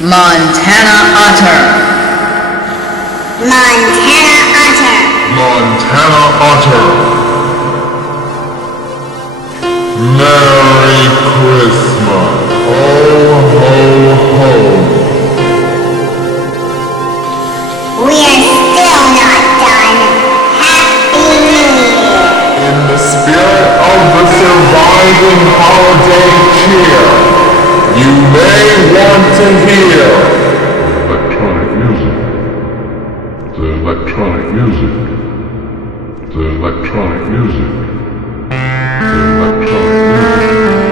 Montana Otter. Montana Otter. Montana Otter. Merry Christmas. Ho, ho, ho. We are still not done. Happy New Year. In the spirit of the surviving holiday cheer, you may want to hear electronic music. The electronic music. The electronic music. The electronic music.